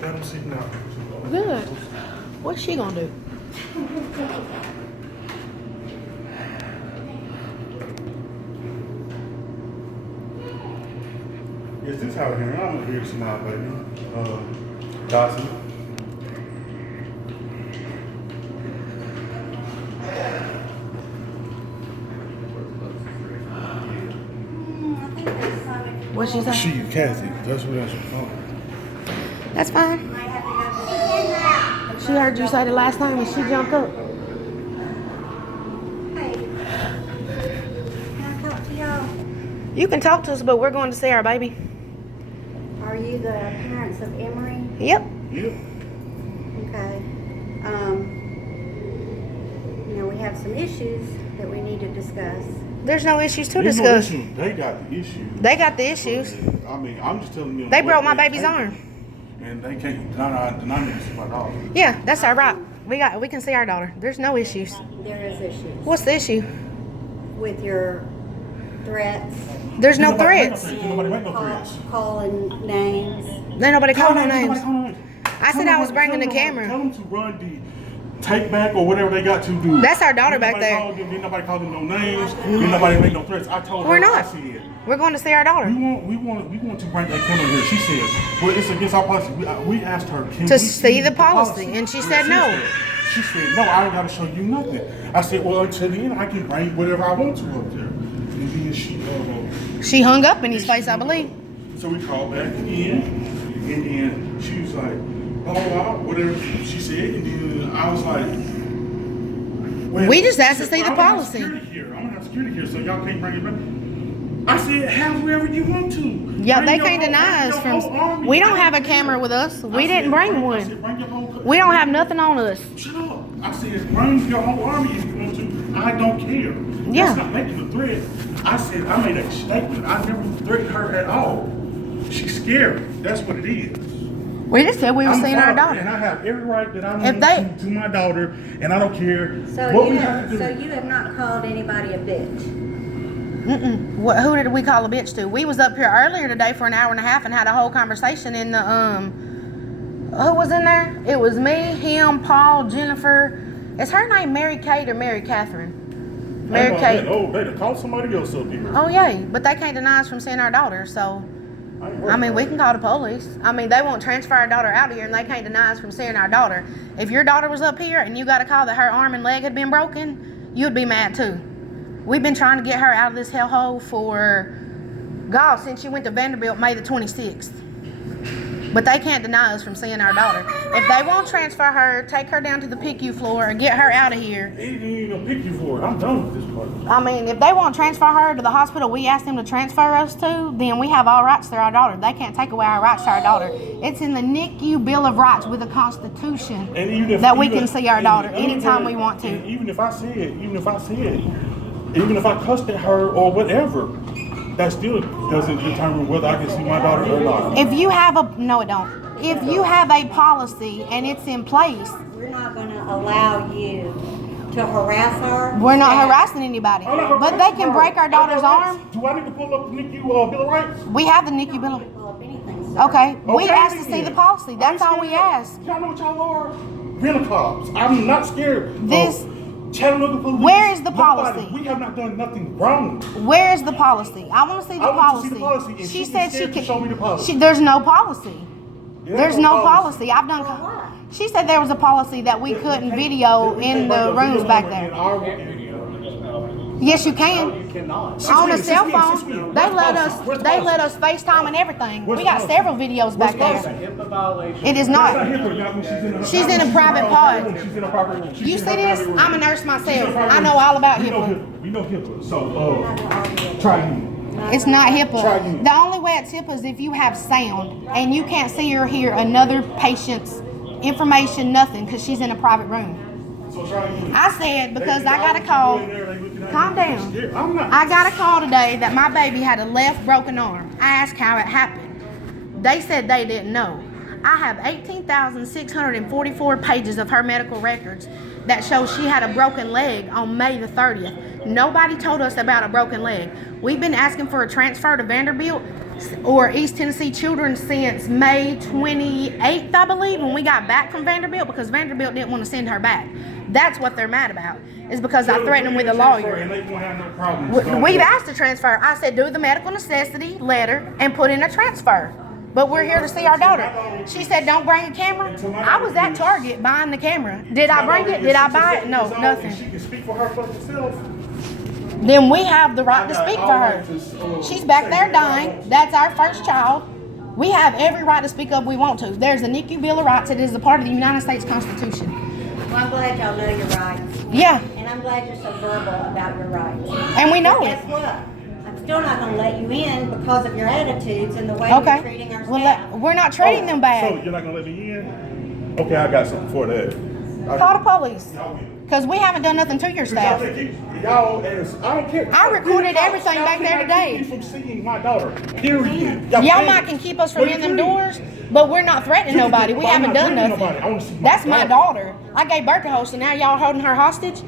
got him sitting out. Good. What's she gonna do? Yes, this out here. I'm gonna hear smile, baby. Dawson. What'd she say? She, Kathy. That's what that's called. That's fine. She heard you say the last time and she jumped up. Hey, can I talk to y'all? You can talk to us, but we're going to see our baby. Are you the parents of Emory? Yep. Yep. Okay. We have some issues that we need to discuss. There's no issues to There's no discuss. issue. They got the issue. They got the issues. I mean, I'm just telling you. They broke my baby's arm. And they can't deny me to see my daughter. Yeah, that's our right. We can see our daughter. There's no issues. There is issues. What's the issue? With your threats. There's no threats. Nobody make no threats. Calling names. Ain't nobody calling no names. I said I was bringing the Tell camera. them to run the take back or whatever they got to do. That's our daughter back there. Didn't nobody call them no names. Didn't nobody make no threats. I told her. We're not. I said, We're going to see our daughter. we want to bring that camera here. She said, well, it's against our policy. We asked her, can To we see the policy, and she said no. She said, no, I ain't got to show you nothing. I said, well, until then, I can bring whatever I want to up there. And then She hung up in his face, I believe. so we called back in, and then she was like, blah, blah, blah, whatever she said. And then I was like, well, We just asked to she said, see the well, policy. I'm gonna have security here, so y'all can't bring it back. I said, have whoever you want to. Yeah, Bring they your can't whole- deny bring us your from. whole army. We don't I have a didn't camera care. with us. I We said, didn't bring I one. said, bring your whole- We don't have nothing on us. Shut up. I said, bring your whole army if you want to. I don't care. Yeah. That's not making a threat. I said, I made a statement. I never threatened her at all. She's scary. That's what it is. We just said we were I'm seeing our father, and daughter. I have every right that I If want they- to my daughter, and I don't care So what you we have to do. so you have not called anybody a bitch. Who did we call a bitch to? We was up here earlier today for an hour and a half and had a whole conversation in the Who was in there? It was me, him, Paul, Jennifer. Is her name Mary Kate or Mary Catherine? Mary Kate. Oh, they done called somebody else up here. Oh yeah, but they can't deny us from seeing our daughter. So I mean, we can call the police. I mean, they won't transfer our daughter out of here, and they can't deny us from seeing our daughter. If your daughter was up here and you got a call that her arm and leg had been broken, you'd be mad too. We've been trying to get her out of this hellhole for, God, since she went to Vanderbilt May the 26th. But they can't deny us from seeing our daughter. If they won't transfer her, take her down to the PICU floor and get her out of here. He ain't gonna pick you for it. I'm done with this part. I mean, if they won't transfer her to the hospital we asked them to transfer us to, then we have all rights to our daughter. They can't take away our rights to our daughter. It's in the NICU Bill of Rights with the Constitution And even that we can see our daughter anytime we want to. Even if I cussed at her or whatever, that still doesn't determine whether I can see my daughter or not. If you have no, it don't. If you have a policy and it's in place, We're not going to allow you to harass her. we're not harassing anybody. But they can break our daughter's arm. Do I need to pull up the NICU Bill of Rights? We have the NICU Bill of Pull up anything, sir. Okay, we Okay, asked to see then. the policy. That's all we asked. Y'all know what y'all are? Rental cops. I'm not scared. This- Chattanooga police. Where is the Nobody. policy? We have not done nothing wrong. Where is the policy? I want to see the I want policy. to see the policy, and She she's said she scared to can. show me the policy. There's no policy. There's no policy. I've done. what? She said there was a policy that we couldn't video in the rooms back there. Yes, you can. You cannot. On a cell phone, they let us FaceTime and everything. We got several videos back there. HIPAA violation. It is not. She's in a private pod. She's in a private room. You see this? I'm a nurse myself. I know all about HIPAA. We know HIPAA. So, try him. It's not Try HIPAA. you. The only way it's HIPAA is if you have sound and you can't see or hear another patient's information, nothing, because she's in a private room. So try him. I said, because I got a call. Calm down. I'm not. I got a call today that my baby had a left broken arm. I asked how it happened. They said they didn't know. I have 18,644 pages of her medical records that shows she had a broken leg on May the 30th. Nobody told us about a broken leg. We've been asking for a transfer to Vanderbilt or East Tennessee Children's since May 28th, I believe, when we got back from Vanderbilt, because Vanderbilt didn't want to send her back. That's what they're mad about, is because I threatened them with a lawyer. We've asked to transfer. I said, do the medical necessity letter and put in a transfer. But we're here to see our daughter. She said, don't bring a camera. I was at Target buying the camera. Did I bring it? Did I buy it? No, nothing. She can speak for her fucking self. Then we have the right to speak for her. She's back there dying. That's our first child. We have every right to speak up we want to. There's a NICU Bill of Rights. It is a part of the United States Constitution. Well, I'm glad y'all know your rights. Yeah. And I'm glad you're so verbal about your rights. And we know but it. guess what? I'm still not going to let you in because of your attitudes and the way Okay. you're treating our Well, staff. we're not treating them bad. So you're not gonna let me in? Okay, I got something for that. Call the police. Because we haven't done nothing to your staff. Y'all, as I don't care. I recorded everything back there today. Keep me from seeing my daughter. Period. Y'all might can keep us from in them doors, but we're not threatening nobody. We haven't done nothing. That's my daughter. I gave birth to her, so now y'all holding her hostage?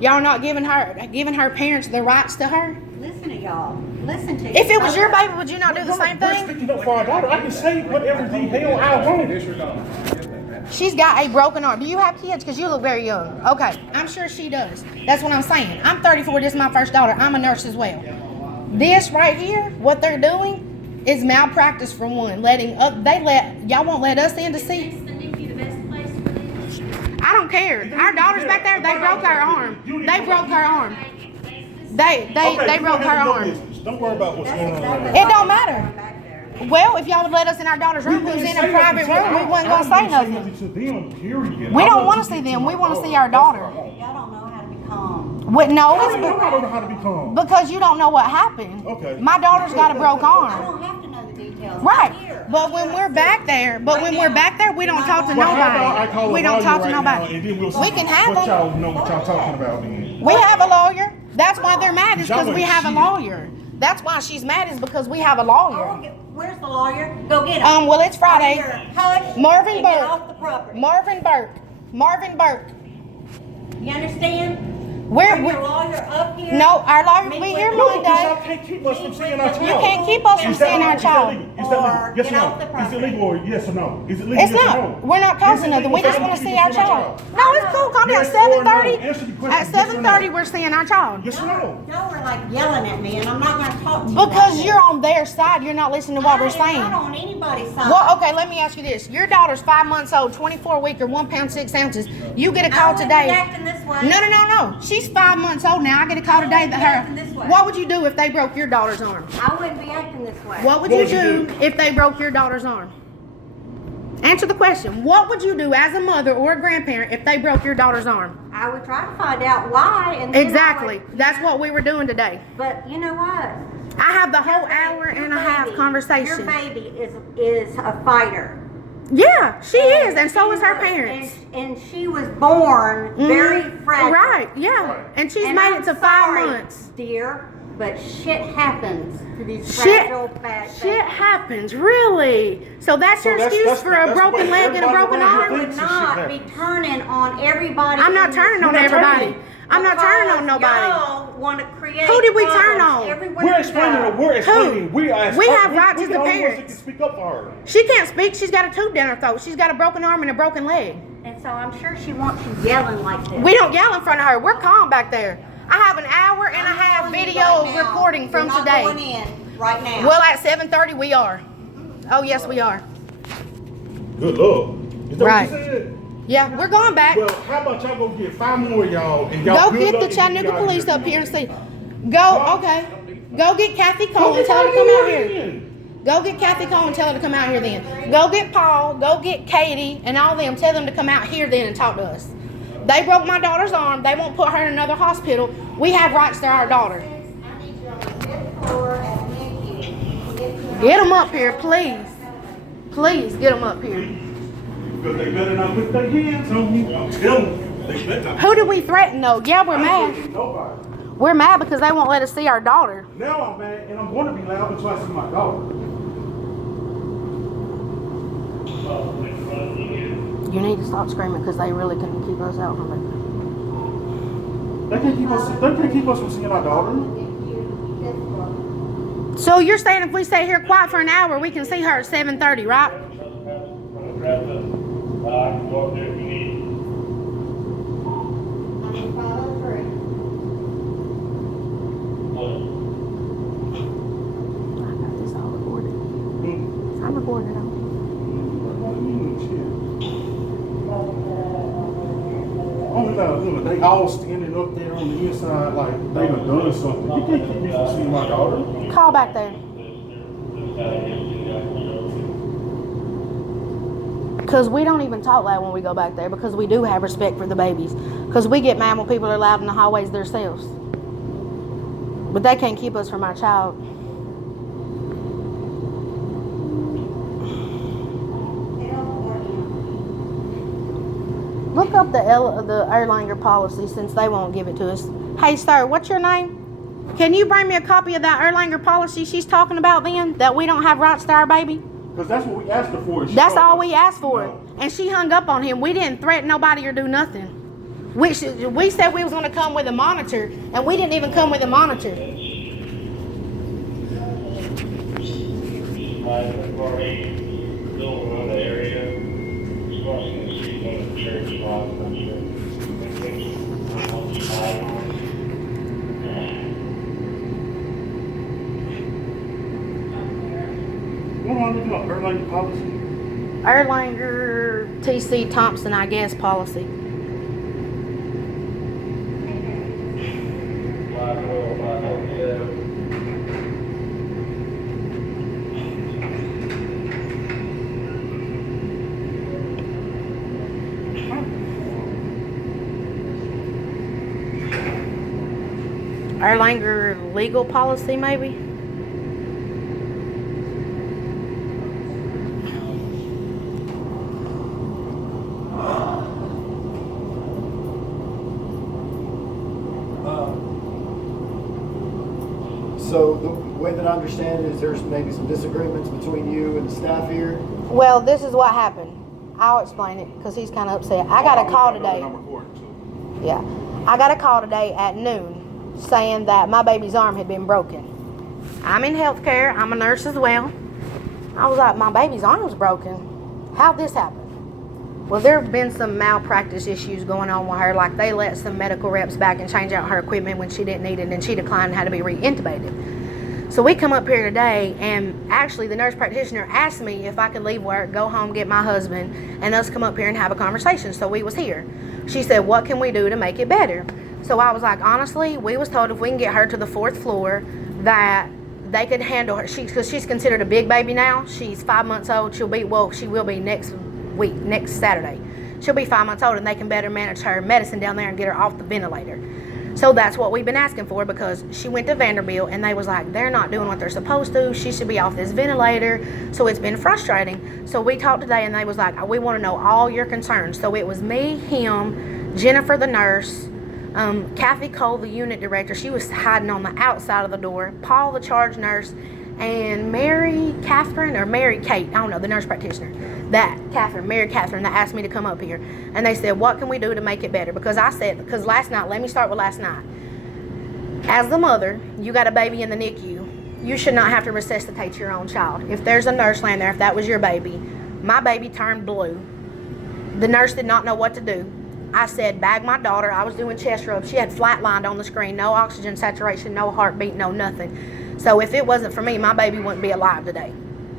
Y'all not giving her parents the rights to her? Listen to y'all. Listen to If it was your baby, would you not do the same We're thing? speaking up for our daughter. I can say whatever the hell I want. She's got a broken arm. Do you have kids? Because you look very young. Okay, I'm sure she does. That's what I'm saying. I'm 34. This is my first daughter. I'm a nurse as well. This right here, what they're doing, is malpractice for one. Y'all won't let us in to see. I don't care. Our daughter's back there. They broke her arm. They broke her arm. They broke her arm. Don't worry about what's going on. It don't matter. Well, if y'all would let us in our daughter's room, who's in a private room, we wasn't gonna say nothing. We don't want to see them. We want to see our daughter. Y'all don't know how to be calm. No, I don't know how to be calm. because you don't know what happened. Okay. My daughter's got a broke I arm. don't have to know the details. Right. I'm here. But when we're back there, we don't talk to nobody. We don't talk to nobody. We can have What them. y'all know what y'all talking about then. We have a lawyer. That's why they're mad, is because we have a lawyer. That's why she's mad, is because we have a lawyer. Where's the lawyer? Go get him. Well, it's Friday. Hush. Marvin and get Burke. off the property. Marvin Burke. You understand? Where? Bring your lawyer up here. No, our lawyer will be here Y'all Monday. can't keep us from seeing our child. You can't keep us from Is that seeing our legal? child. Is that legal? Or Yes get or off the no? Is it property. legal or yes or no? Is it legal? It's yes or not. no? We're not Is causing it nothing. We legal just for want us to see keep our seeing child. No, it's cool. Calm down. Yes or no? 7:30. Answer the question. At Yes or no? 7:30, we're seeing our child. Yes or no? Y'all were like yelling at me, and I'm not going to talk to you. Because like you're on their side. You're not listening to what we're I'm saying. not on anybody's side. Well, okay, let me ask you this. Your daughter's 5 months old, 24 weeker, 1 pound 6 ounces. You get a call I wouldn't today. be acting this way. No. She's 5 months old now. I get a call today that acting this her. way. What would you do if they broke your daughter's arm? I wouldn't be acting this way. What would you do if they broke your daughter's arm? Answer the question. What would you do as a mother or a grandparent if they broke your daughter's arm? I would try to find out why. And then Exactly. That's what we were doing today. But you know what? I have the whole hour and a half Your conversation. baby is a fighter. Yeah, she is, and so is her parents. And she was born very fragile. Right, yeah. And she's And made I'm it to 5 sorry, months. dear, but shit happens to these Shit, fragile fat shit happens, really. So that's your excuse for a broken leg and a broken I arm? would not be turning on everybody. I'm not in turning this on country everybody. I'm not turning on because nobody. Y'all want to create Who did we turn problems on? everywhere We're you explaining. go. We're explaining. We have rights as the We're the only ones that parents. can speak up for her. She can't speak. She's got a tube down her throat. She's got a broken arm and a broken leg. And so I'm sure she wants you yelling like this. We don't yell in front of her. We're calm back there. I have an hour and a I'm half telling you video right now, recording from you're not today. Going in right now. Well, at 7:30 we are. Oh yes, we are. Good luck. Is that Right. what you said? Yeah, we're going back. Well, how about y'all go get 5 more of y'all and y'all Go good get luck the if Chattanooga y'all police get up here and see. Huh? Go, okay. Go get Kathy Cole and tell her to come out here. Go get Kathy Cole and tell her to come out here then. Go get Paul, go get Katie and all them. Tell them to come out here then and talk to us. They broke my daughter's arm. They won't put her in another hospital. We have rights to our daughter. Get them up here, please. Please, get them up here. Because they better not put their hands on you. I'm telling you. They better not. Who did we threaten though? Yeah, we're I ain't mad. threatening nobody. We're mad because they won't let us see our daughter. Now I'm mad and I'm going to be loud until I see my daughter. You need to stop screaming because they really couldn't keep us out from it. They can't keep us. They can't keep us from seeing our daughter. So you're saying if we stay here quiet for an hour, we can see her at 7:30, right? I'm recording it. They all standing up there on the inside like they done something. You can't keep me from seeing my daughter. Call back there. Because we don't even talk loud when we go back there because we do have respect for the babies. Because we get mad when people are loud in the hallways themselves. But they can't keep us from our child. Look up the Erlanger policy since they won't give it to us. Hey, sir, what's your name? Can you bring me a copy of that Erlanger policy she's talking about then? That we don't have rights to our baby? Because that's what we asked her for. That's all we asked for. No. And she hung up on him. We didn't threaten nobody or do nothing. We said we was going to come with a monitor, and we didn't even come with a monitor. What want to do about Erlanger policy? Erlanger TC Thompson, I guess, policy. Erlanger legal policy, maybe? So the way that I understand it is there's maybe some disagreements between you and the staff here. Well, this is what happened. I'll explain it because he's kind of upset. I got a call today. Yeah. I got a call today at noon saying that my baby's arm had been broken. I'm in healthcare. I'm a nurse as well. I was like, my baby's arm's broken. How'd this happen? Well, there have been some malpractice issues going on with her. Like they let some medical reps back and change out her equipment when she didn't need it, and she declined and had to be re-intubated. So we come up here today, and actually the nurse practitioner asked me if I could leave work, go home, get my husband, and us come up here and have a conversation. So we was here. She said, what can we do to make it better? So I was like, honestly, we was told if we can get her to the 4th floor that they could handle her. Because she's considered a big baby now. She's 5 months old. She will be next week, next Saturday. She'll be 5 months old, and they can better manage her medicine down there and get her off the ventilator. So that's what we've been asking for, because she went to Vanderbilt and they was like, they're not doing what they're supposed to. She should be off this ventilator. So it's been frustrating. So we talked today and they was like, we want to know all your concerns. So it was me, him, Jennifer the nurse, Kathy Cole the unit director. She was hiding on the outside of the door. Paul the charge nurse, and Mary Kate, I don't know, the nurse practitioner. Mary Catherine, that asked me to come up here. And they said, what can we do to make it better? Because last night, let me start with last night. As the mother, you got a baby in the NICU. You should not have to resuscitate your own child. If there's a nurse laying there, if that was your baby, my baby turned blue. The nurse did not know what to do. I said, bag my daughter. I was doing chest rubs. She had flatlined on the screen, no oxygen saturation, no heartbeat, no nothing. So if it wasn't for me, my baby wouldn't be alive today.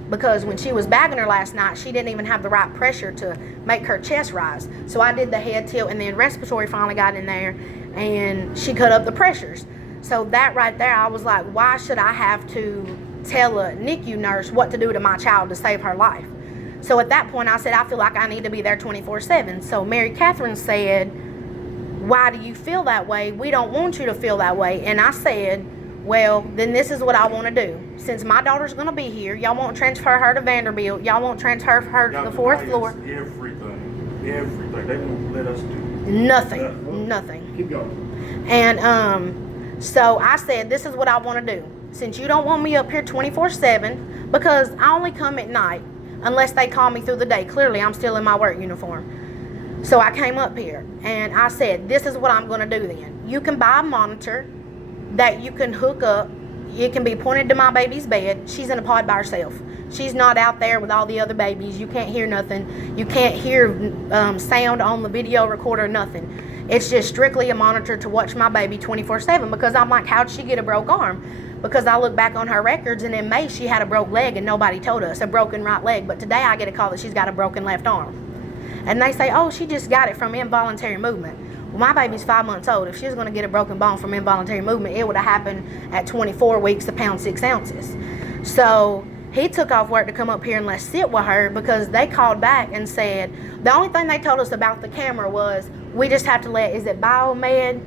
Because when she was bagging her last night, she didn't even have the right pressure to make her chest rise. So I did the head tilt, and then respiratory finally got in there, and she cut up the pressures. So that right there, I was like, why should I have to tell a NICU nurse what to do to my child to save her life? So at that point, I said, I feel like I need to be there 24/7. So Mary Catherine said, why do you feel that way? We don't want you to feel that way. And I said, well, then this is what I want to do. Since my daughter's going to be here, y'all won't transfer her to Vanderbilt. Y'all won't transfer her to the 4th floor. Everything. They won't let us do Nothing. Keep going. And so I said, this is what I want to do. Since you don't want me up here 24/7, because I only come at night unless they call me through the day. Clearly, I'm still in my work uniform. So I came up here and I said, this is what I'm going to do then. You can buy a monitor that you can hook up. It can be pointed to my baby's bed. She's in a pod by herself. She's not out there with all the other babies. You can't hear nothing. You can't hear sound on the video recorder, nothing. It's just strictly a monitor to watch my baby 24/7, because I'm like, how'd she get a broke arm? Because I look back on her records, and in May she had a broke leg and nobody told us, a broken right leg. But today I get a call that she's got a broken left arm. And they say, oh, she just got it from involuntary movement. Well, my baby's 5 months old. If she was going to get a broken bone from involuntary movement, it would have happened at 24 weeks, a pound 6 ounces. So he took off work to come up here and let's sit with her, because they called back and said, the only thing they told us about the camera was, we just have to is it Biomed,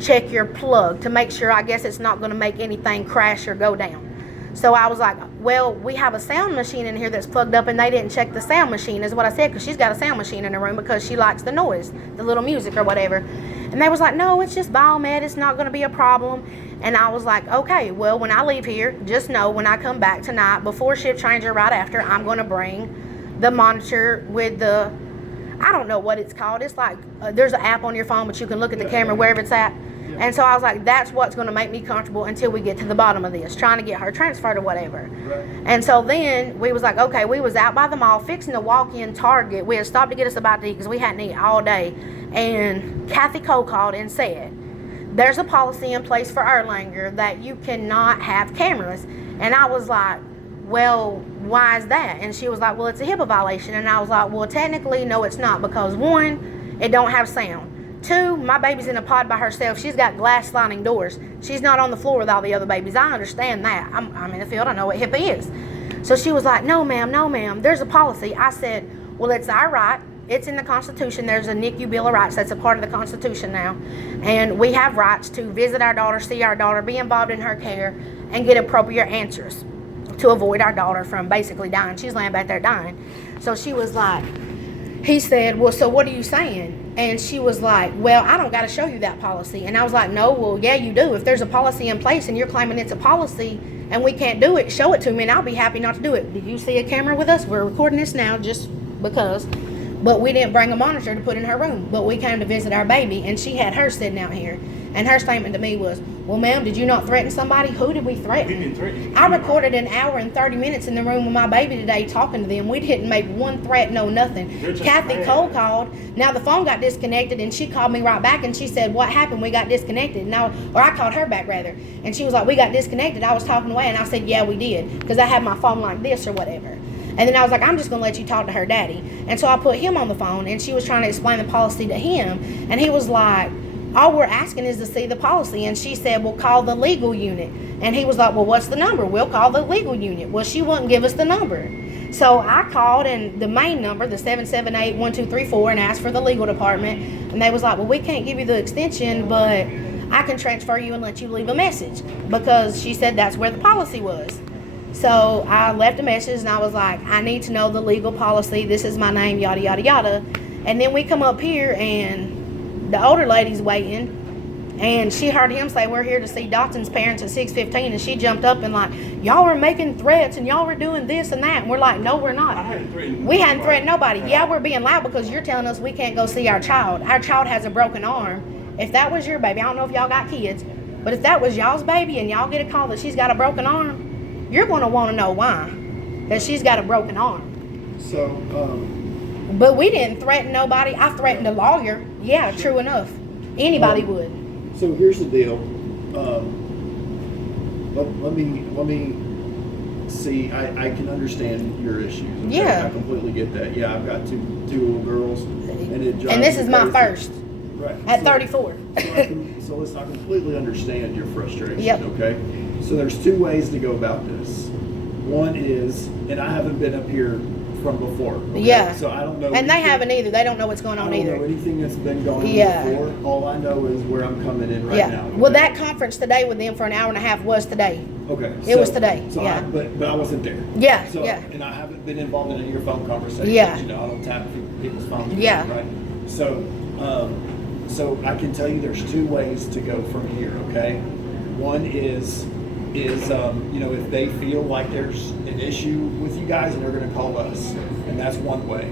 check your plug to make sure, I guess it's not going to make anything crash or go down. So I was like, well, we have a sound machine in here that's plugged up, and they didn't check the sound machine, is what I said, because she's got a sound machine in her room because she likes the noise, the little music or whatever. And they was like, no, it's just Biomed, it's not going to be a problem. And I was like, okay, well, when I leave here, just know when I come back tonight, before shift change or right after, I'm going to bring the monitor with the, I don't know what it's called. It's like, there's an app on your phone, but you can look at the camera wherever it's at. And so I was like, that's what's going to make me comfortable until we get to the bottom of this, trying to get her transferred or whatever. Right. And so then we was like, okay, we was out by the mall fixing to walk in Target. We had stopped to get us a bite to eat because we hadn't eaten all day. And Kathy Cole called and said, there's a policy in place for Erlanger that you cannot have cameras. And I was like, well, why is that? And she was like, well, it's a HIPAA violation. And I was like, well, technically, no, it's not, because 1, it don't have sound. 2, my baby's in a pod by herself. She's got glass sliding doors. She's not on the floor with all the other babies. I understand that. I'm in the field. I know what HIPAA is. So she was like, no, ma'am, there's a policy. I said, well, it's our right. It's in the Constitution. There's a NICU Bill of Rights. That's a part of the Constitution now. And we have rights to visit our daughter, see our daughter, be involved in her care, and get appropriate answers to avoid our daughter from basically dying. She's laying back there dying. So she was like, he said, well, so what are you saying? And she was like, well, I don't got to show you that policy. And I was like, no, well, yeah, you do. If there's a policy in place and you're claiming it's a policy and we can't do it, show it to me and I'll be happy not to do it. Did you see a camera with us? We're recording this now just because. But we didn't bring a monitor to put in her room. But we came to visit our baby, and she had her sitting out here. And her statement to me was, well, ma'am, did you not threaten somebody? Who did we threaten? We didn't threaten. I recorded an hour and 30 minutes in the room with my baby today talking to them. We didn't make one threat, no nothing. Kathy Cole called. Now the phone got disconnected, and she called me right back, and she said, what happened? We got disconnected. Or I called her back, rather. And she was like, we got disconnected. I was talking away, and I said, yeah, we did, because I had my phone like this or whatever. And then I was like, I'm just going to let you talk to her daddy. And so I put him on the phone, and she was trying to explain the policy to him. And he was like, all we're asking is to see the policy. And she said, well, call the legal unit. And he was like, well, what's the number? We'll call the legal unit. Well, she wouldn't give us the number. So I called and the main number, the 778-1234, and asked for the legal department. And they was like, well, we can't give you the extension, but I can transfer you and let you leave a message. Because she said that's where the policy was. So I left a message, and I was like, I need to know the legal policy. This is my name, yada, yada, yada. And then we come up here, and the older lady's waiting, and she heard him say, we're here to see Dotson's parents at 6:15, and she jumped up and like, y'all were making threats, and y'all were doing this and that. And we're like, no, we're not. We hadn't threatened nobody. Yeah, we're being loud because you're telling us we can't go see our child. Our child has a broken arm. If that was your baby, I don't know if y'all got kids, but if that was y'all's baby and y'all get a call that she's got a broken arm, you're going to want to know why, that she's got a broken arm. So, but we didn't threaten nobody. I threatened a lawyer. Yeah, true enough. Anybody would. So here's the deal. Let me see. I can understand your issues. Okay? Yeah. I completely get that. Yeah, I've got two little girls, and this is my first. Right. At 34. So listen, I completely understand your frustration. Yep. Okay. So there's 2 ways to go about this. One is, and I haven't been up here from before. Okay? Yeah. So I don't know. And they haven't either. They don't know what's going on either. I don't know anything that's been going on before. All I know is where I'm coming in right now. Okay? Well, that conference today with them for an hour and a half was today. Okay. It was today. So yeah. But I wasn't there. Yeah. So, yeah. And I haven't been involved in any of your phone conversations. Yeah. You know, I don't tap people's phones. Yeah. Right. So I can tell you there's 2 ways to go from here. Okay. One is is, if they feel like there's an issue with you guys, and they're going to call us, and that's one way.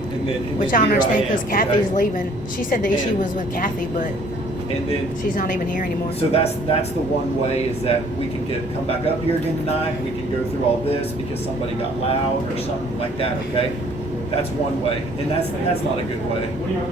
Which I understand because Kathy's okay? leaving. She said the issue was with Kathy, but And then she's not even here anymore. so that's the one way is that we can come back up here again tonight, and we can go through all this because somebody got loud or something like that. Okay, that's one way, and that's not a good way,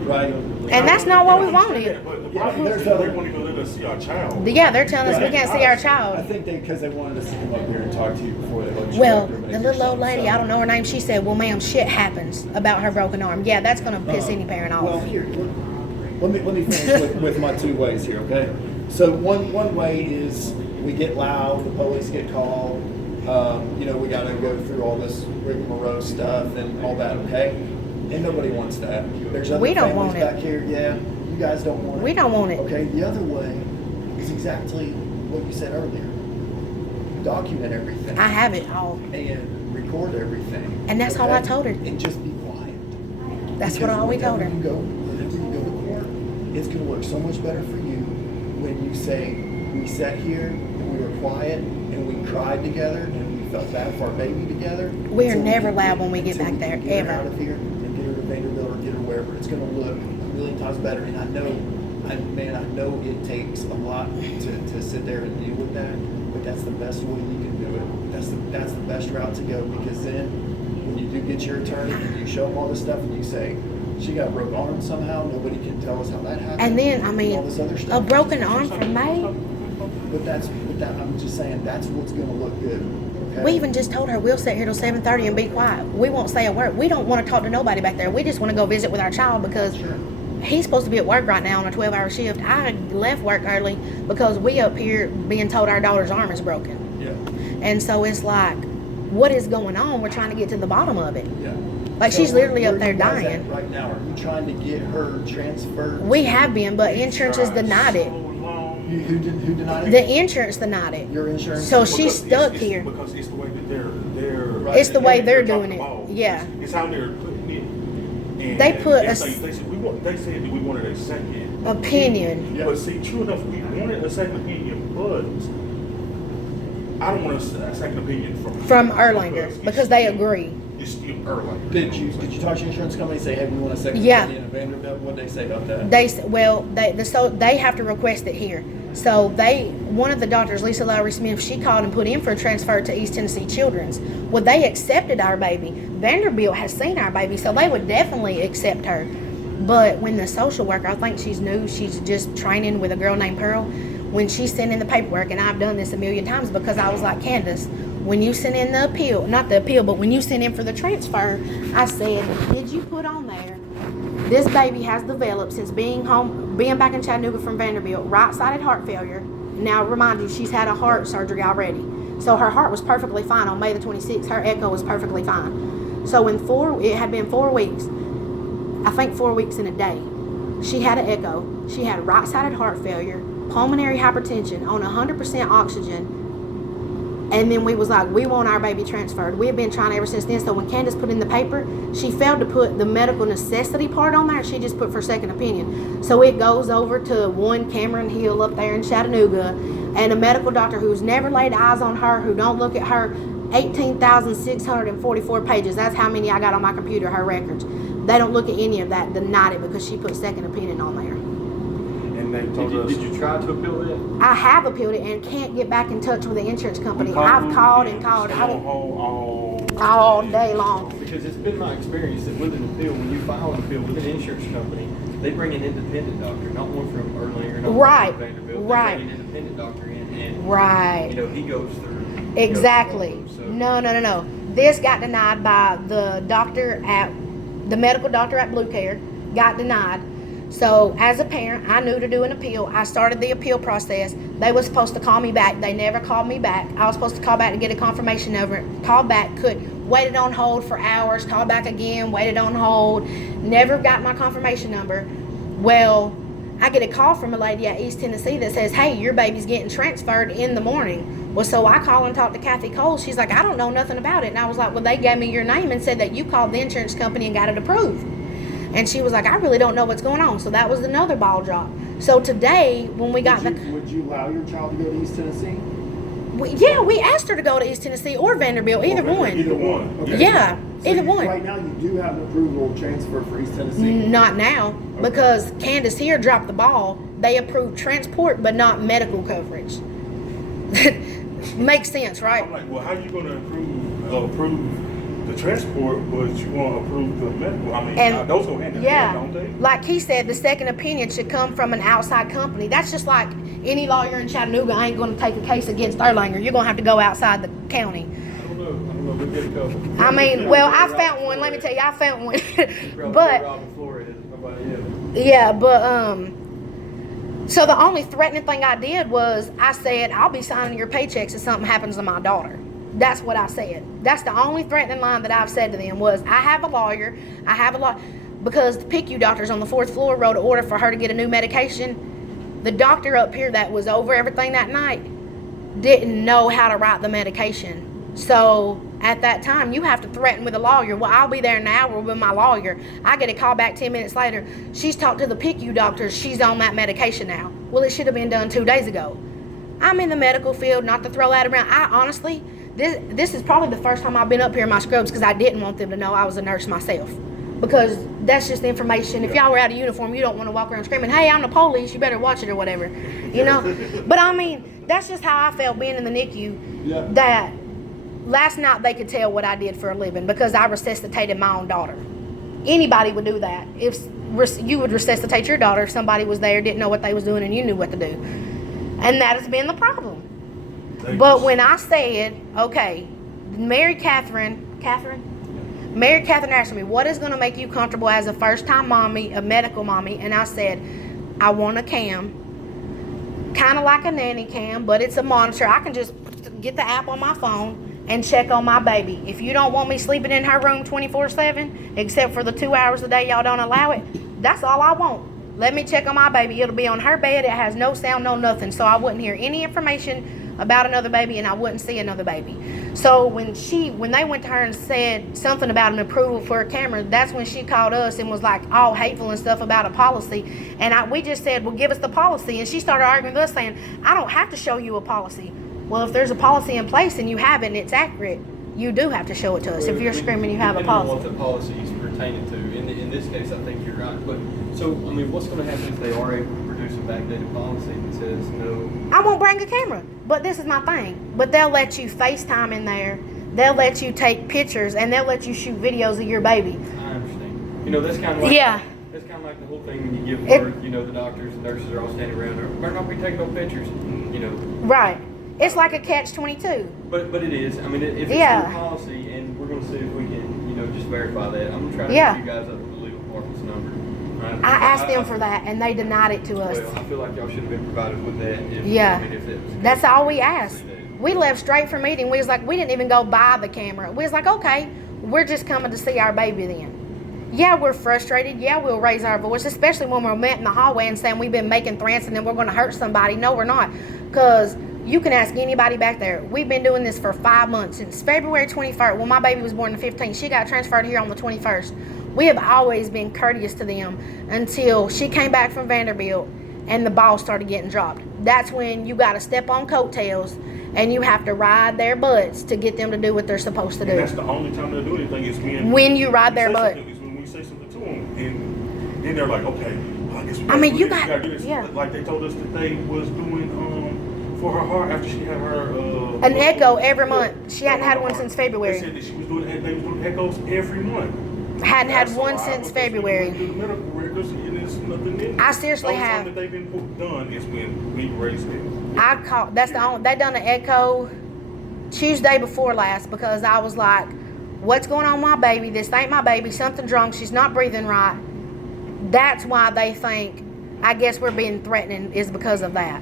right? And that's not what we wanted. But the Yeah, problem there's is other- they won't even let us see our child. Yeah, they're telling us we can't see our I child. think because they wanted us to come up here and talk to you before they let you. Well, up here, maybe, the or little old something, lady, so. I don't know her name, she said, well, ma'am, shit happens about her broken arm. Yeah, that's going to piss any parent off. Well, here, let me finish with my two ways here, okay? So one way is we get loud, the police get called, we got to go through all this rigmarole stuff and all that, okay? And nobody wants that. There's other We don't families want it. back here, yeah. You guys don't want it. We don't want it. Okay, the other way is exactly what you said earlier. Document everything. I have it all. And record everything. And that's all I told her. And just be quiet. That's what we told her. Whenever you go to court, it's going to work so much better for you when you say, we sat here and we were quiet and we cried together and we felt bad for our baby together. We are until never can loud when we get back there, get her ever. out of here and get her to Vanderbilt or get her wherever. It's going to look a million times better. And I know it takes a lot to sit there and deal with that, but that's the best way you can do it. That's the best route to go, because then when you do get your attorney and you show them all this stuff and you say, she got a broke arm somehow, nobody can tell us how that happened. And then, I all mean, this other a stuff. broken arm from May? I'm just saying that's what's going to look good. Okay? We even just told her we'll sit here till 7:30 and be quiet. We won't say a word. We don't want to talk to nobody back there. We just want to go visit with our child because Sure. he's supposed to be at work right now on a 12-hour shift. I left work early because we up here being told our daughter's arm is broken. Yeah. And so it's like, what is going on? We're trying to get to the bottom of it. Yeah. Like, So she's literally where up there you guys dying. at right now, are you trying to get her transferred? We have been, but insurance has denied it. Who denied it? The insurance denied it. Your insurance? So she's stuck here. Because it's the way that they're Right. It's the way they're dropping doing the it. ball. Yeah. It's how they're putting it. And They put yes, a they said that we wanted a second opinion. Yeah. But see, true enough, we wanted a second opinion, but I don't want a second opinion From Erlanger it's because they still- agree. It's still Erlanger. Did you talk to your insurance company and say, hey, we want a second Yeah. opinion of Vanderbilt? What'd they say about that? They have to request it here. So one of the doctors, Lisa Lowry Smith, she called and put in for a transfer to East Tennessee Children's. Well, they accepted our baby. Vanderbilt has seen our baby, so they would definitely accept her. But when the social worker, I think she's new, she's just training with a girl named Pearl. When she sent in the paperwork, and I've done this a million times because I was like, Candace, when you sent in the appeal, not the appeal, but when you sent in for the transfer, I said, did you put on there, this baby has developed since being back in Chattanooga from Vanderbilt, right-sided heart failure. Now, remind you, she's had a heart surgery already. So her heart was perfectly fine on May the 26th. Her echo was perfectly fine. So it had been 4 weeks, I think 4 weeks in a day. She had an echo. She had right-sided heart failure, pulmonary hypertension, on 100% oxygen. And then we was like, we want our baby transferred. We have been trying ever since then. So when Candace put in the paper, she failed to put the medical necessity part on there. She just put for second opinion. So it goes over to one Cameron Hill up there in Chattanooga, and a medical doctor who's never laid eyes on her, who don't look at her 18,644 pages. That's how many I got on my computer, her records. They don't look at any of that, denied it because she put second opinion on there. And they told us. Did you try to appeal that? I have appealed it and can't get back in touch with the insurance company. I've called and called all day long. Because it's been my experience that with an appeal, when you file an appeal with an insurance company, they bring an independent doctor, not one from Erlanger, not Right, one from Vanderbilt. right. They bring an independent doctor in, and Right. he goes through Exactly. Goes through, so. No. This got denied by the medical doctor at Blue Care. Got denied. So as a parent, I knew to do an appeal. I started the appeal process. They were supposed to call me back. They never called me back. I was supposed to call back to get a confirmation of it. Called back, waited on hold for hours. Called back again, waited on hold. Never got my confirmation number. Well, I get a call from a lady at East Tennessee that says, hey, your baby's getting transferred in the morning. Well, so I call and talk to Kathy Cole. She's like, I don't know nothing about it. And I was like, well, they gave me your name and said that you called the insurance company and got it approved. And she was like, I really don't know what's going on. So that was another ball drop. So today, when we got Would you allow your child to go to East Tennessee? Yeah, we asked her to go to East Tennessee or Vanderbilt, either one. Either one. Okay. Yeah, So either one. Right now, you do have an approval transfer for East Tennessee. Not now, because Candace here dropped the ball. They approved transport, but not medical coverage. Makes sense, right? I'm like, well, how you gonna approve the transport, but you want to approve the medical? I mean, And those go hand in hand, don't they? like he said, the second opinion should come from an outside company. That's just like any lawyer in Chattanooga ain't going to take a case against Erlanger. You're going to have to go outside the county. I don't know. We get a couple. I mean, well, I found one. Let me tell you, I found one. But yeah, but so the only threatening thing I did was I said, I'll be signing your paychecks if something happens to my daughter. That's what I said. That's the only threatening line that I've said to them was, I have a lawyer. Because the PICU doctors on the 4th floor wrote an order for her to get a new medication. The doctor up here that was over everything that night didn't know how to write the medication. So at that time, you have to threaten with a lawyer. Well, I'll be there in an hour with my lawyer. I get a call back 10 minutes later. She's talked to the PICU doctors. She's on that medication now. Well, it should have been done 2 days ago. I'm in the medical field, not to throw that around. I honestly, this is probably the first time I've been up here in my scrubs because I didn't want them to know I was a nurse myself. Because that's just information. If y'all were out of uniform, you don't want to walk around screaming, hey, I'm the police, you better watch it or whatever. You know? But I mean, that's just how I felt being in the NICU. That last night they could tell what I did for a living because I resuscitated my own daughter. Anybody would do that. If you would resuscitate your daughter if somebody was there, didn't know what they was doing, and you knew what to do. And that has been the problem. But when I said, okay, Mary Catherine asked me, what is going to make you comfortable as a first-time mommy, a medical mommy? And I said, I want a cam, kind of like a nanny cam, but it's a monitor. I can just get the app on my phone and check on my baby. If you don't want me sleeping in her room 24/7, except for the 2 hours a day y'all don't allow it, that's all I want. Let me check on my baby. It'll be on her bed. It has no sound, no nothing. So I wouldn't hear any information about another baby, and I wouldn't see another baby. So when they went to her and said something about an approval for a camera, that's when she called us and was like all hateful and stuff about a policy. And we just said, well, give us the policy. And she started arguing with us saying, I don't have to show you a policy. Well, if there's a policy in place and you have it and it's accurate, you do have to show it to us. If you're screaming you have a policy. What the policy is pertaining to. In this case, I think you're right. But so, I mean, what's going to happen if they are able to produce a backdated policy that says no? I won't bring a camera, but this is my thing. But they'll let you FaceTime in there. They'll let you take pictures, and they'll let you shoot videos of your baby. I understand. You know, that's kind of like that's kind of like the whole thing when you give birth. You know, the doctors and nurses are all standing around there. Better not be taking no pictures. You know. Right. It's like a catch-22. But it is. I mean, if it's your policy, and we're going to see if we can, you know, just verify that. I'm going to try to get you guys up to the legal department's number. Right? I asked them for that, and they denied it to us. Well, I feel like y'all should have been provided with that. If it was That's all we asked. We left straight from meeting. We was like, we didn't even go buy the camera. We was like, okay, we're just coming to see our baby then. Yeah, we're frustrated. Yeah, we'll raise our voice, especially when we're met in the hallway and saying we've been making threats and then we're going to hurt somebody. No, we're not. Because you can ask anybody back there. We've been doing this for 5 months. Since February 21st, when my baby was born the 15th, she got transferred here on the 21st. We have always been courteous to them until she came back from Vanderbilt and the ball started getting dropped. That's when you got to step on coattails and you have to ride their butts to get them to do what they're supposed to do. And that's the only time they'll do anything is when you ride their butt. Is when we say something to them. And then they're like, okay, well, I guess we gotta do this. Yeah. Like they told us that they was doing for her heart after she had her an echo every month. She hadn't had one since February. They said that they was doing echoes every month. Hadn't had one since February. Do the medical records and there's nothing in I seriously have. The only time that they've been done is when we raised it. I called. That's the only. They done an echo Tuesday before last because I was like, "What's going on, with my baby? This ain't my baby. Something's wrong. She's not breathing right." That's why they think. I guess we're being threatening is because of that.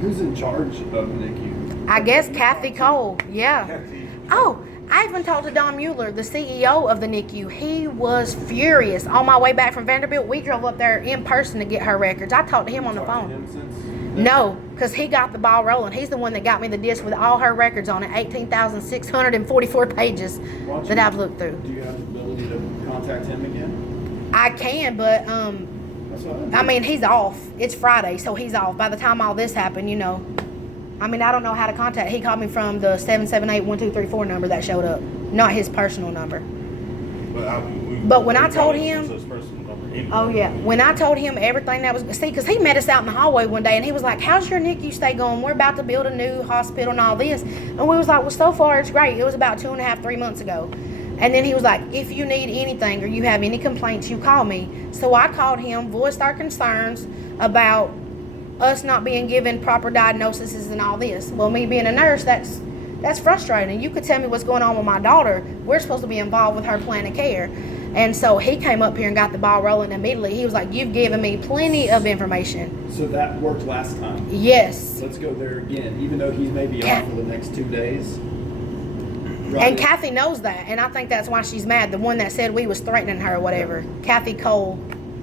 Who's in charge of the NICU? I guess Kathy Cole. Yeah. Kathy. Oh, I even talked to Don Mueller, the CEO of the NICU. He was furious. On my way back from Vanderbilt, we drove up there in person to get her records. I talked to him on the phone. No, because he got the ball rolling. He's the one that got me the disc with all her records on it, 18,644 pages that I've looked through. Do you have the ability to contact him again? I can, but I mean, he's off. It's Friday, so he's off. By the time all this happened, you know. I mean, I don't know how to contact. He called me from the 778-1234 number that showed up, not his personal number. But when I told him, oh yeah, when I told him everything that was, see, because he met us out in the hallway one day and he was like, how's your NICU stay going? We're about to build a new hospital and all this. And we was like, well, so far it's great. It was about 2.5, 3 months ago. And then he was like, if you need anything or you have any complaints, you call me. So I called him, voiced our concerns about us not being given proper diagnoses and all this. Well, me being a nurse, that's frustrating. You could tell me what's going on with my daughter. We're supposed to be involved with her plan of care. And so he came up here and got the ball rolling immediately. He was like, you've given me plenty of information. So that worked last time? Yes. Let's go there again, even though he's maybe off for the next 2 days. And Kathy knows that, and I think that's why she's mad. The one that said we was threatening her or whatever. Kathy Cole.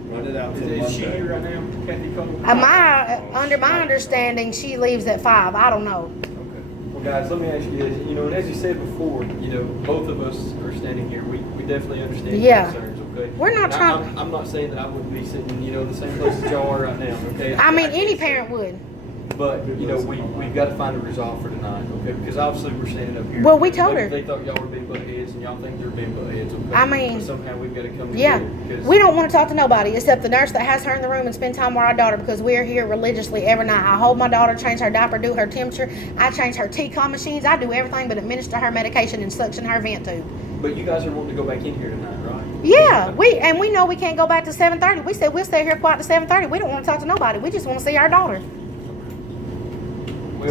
Run it out till Is she Monday. here right now, Kathy Cole? Under my understanding, she leaves at 5. I don't know. Okay. Well, guys, let me ask you this. You know, and as you said before, you know, both of us are standing here. We definitely understand your concerns, okay? We're not trying. I'm not saying that I wouldn't be sitting, you know, in the same place that y'all are right now, okay? I mean, any parent would. But, you know, we've got to find a resolve for tonight, okay? Because obviously we're standing up here. Well, we told her. They thought y'all were being butt heads, and y'all think they're being butt heads, okay? I mean, but somehow we've got to come yeah. together. Because We don't want to talk to nobody except the nurse that has her in the room and spend time with our daughter because we're here religiously every night. I hold my daughter, change her diaper, do her temperature. I change her T-com machines. I do everything but administer her medication and suction her vent tube. But you guys are wanting to go back in here tonight, right? Yeah, we know we can't go back to 7:30. We said we'll stay here quiet to 7:30. We don't want to talk to nobody. We just want to see our daughter.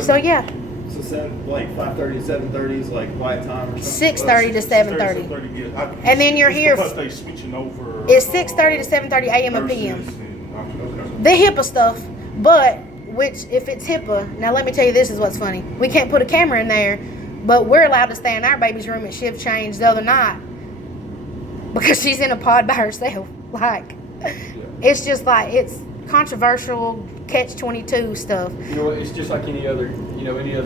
So yeah, So 5:30 to 7:30 is like quiet time or something? 6:30 to 7:30. And then you're here. Because they switching over. It's 6:30 to 7:30 a.m. and p.m. The HIPAA stuff, but which if it's HIPAA, now let me tell you, this is what's funny. We can't put a camera in there, but we're allowed to stay in our baby's room at shift change the other night because she's in a pod by herself. Like, it's just like it's controversial catch-22 stuff. You know, it's just like any other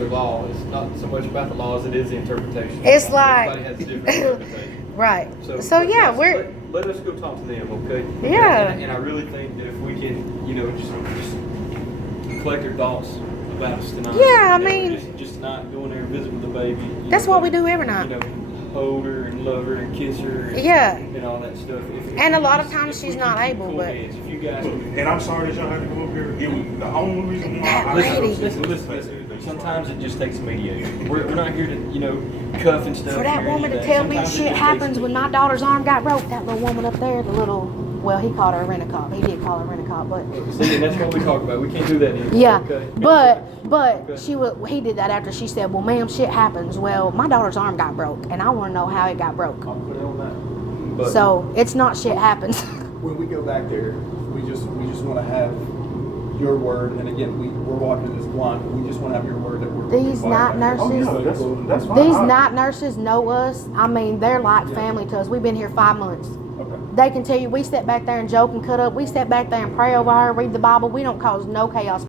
law. It's not so much about the law as it is the interpretation. It's like everybody has a different interpretation. right. So So yeah, guys, let us go talk to them, okay? Yeah. And I really think that if we can, you know, just collect their thoughts about us tonight. Yeah, I you know, mean, just not going there and visit with the baby. that's what we do every You night. know, hold her and love her and kiss her. And, Yeah. And all that stuff. And a lot of times she's not able, but if you guys. And I'm sorry that y'all had to go up here. The only reason why I Listen. Sometimes it just takes a mediator. We're not here to, you know, cuff and stuff. for that here, woman any to of tell that. me Sometimes it shit just takes a happens when my daughter's arm got broke, that little woman up there, the little, well, he called her a rent-a-cop. He did call her a rent-a-cop, but See, and that's what we talk about. We can't do that anymore. yeah, Okay? but Okay. he did that after she said, well, ma'am, shit happens. Well, my daughter's arm got broke, and I want to know how it got broke. I'll put it on that. But So it's not shit happens. when we go back there, we just want to have your word. And again, we're walking this blind, but we just want to have your word that we're These quiet night back there. nurses- Oh, yeah, that's fine. These night nurses know us. I mean, they're like family to us. We've been here 5 months. Okay. They can tell you we sit back there and joke and cut up. We sit back there and pray over her, read the Bible. We don't cause no chaos.